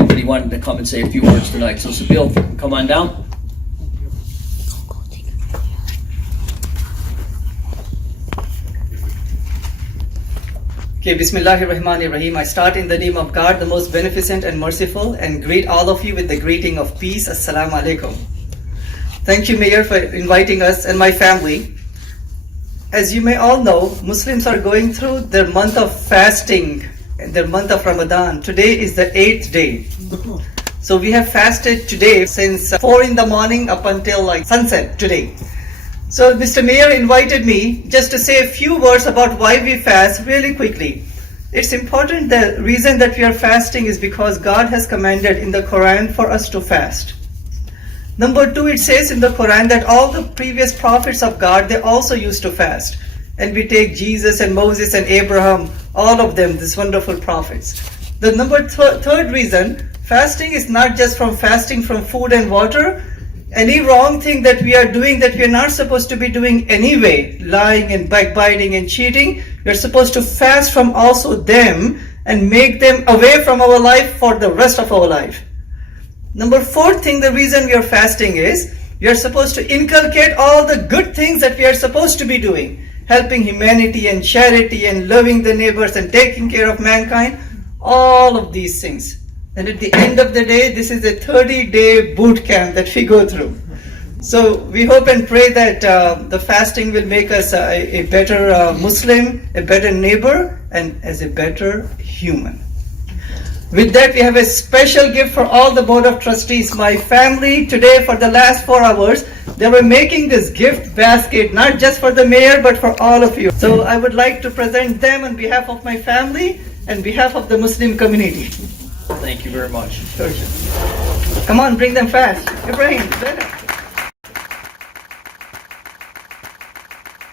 But he wanted to come and say a few words tonight. So Sabeel, come on down. Okay, Bismillahirrahmanirrahim. I start in the name of God, the most beneficent and merciful, and greet all of you with the greeting of peace. Assalamu alaikum. Thank you, Mayor, for inviting us and my family. As you may all know, Muslims are going through their month of fasting, their month of Ramadan. Today is the 8th day. So we have fasted today since 4 in the morning up until like sunset today. So Mr. Mayor invited me just to say a few words about why we fast really quickly. It's important, the reason that we are fasting is because God has commanded in the Quran for us to fast. Number 2, it says in the Quran that all the previous prophets of God, they also used to fast. And we take Jesus and Moses and Abraham, all of them, these wonderful prophets. The third reason, fasting is not just from fasting from food and water. Any wrong thing that we are doing that we are not supposed to be doing anyway, lying and backbiting and cheating, we are supposed to fast from also them and make them away from our life for the rest of our life. Number 4 thing, the reason we are fasting is we are supposed to inculcate all the good things that we are supposed to be doing, helping humanity and charity and loving the neighbors and taking care of mankind, all of these things. And at the end of the day, this is a 30-day boot camp that we go through. So we hope and pray that the fasting will make us a better Muslim, a better neighbor, and as a better human. With that, we have a special gift for all the Board of Trustees. My family today, for the last 4 hours, they were making this gift basket, not just for the mayor, but for all of you. So I would like to present them on behalf of my family and behalf of the Muslim community. Thank you very much. Come on, bring them fast. Ibrahim, better.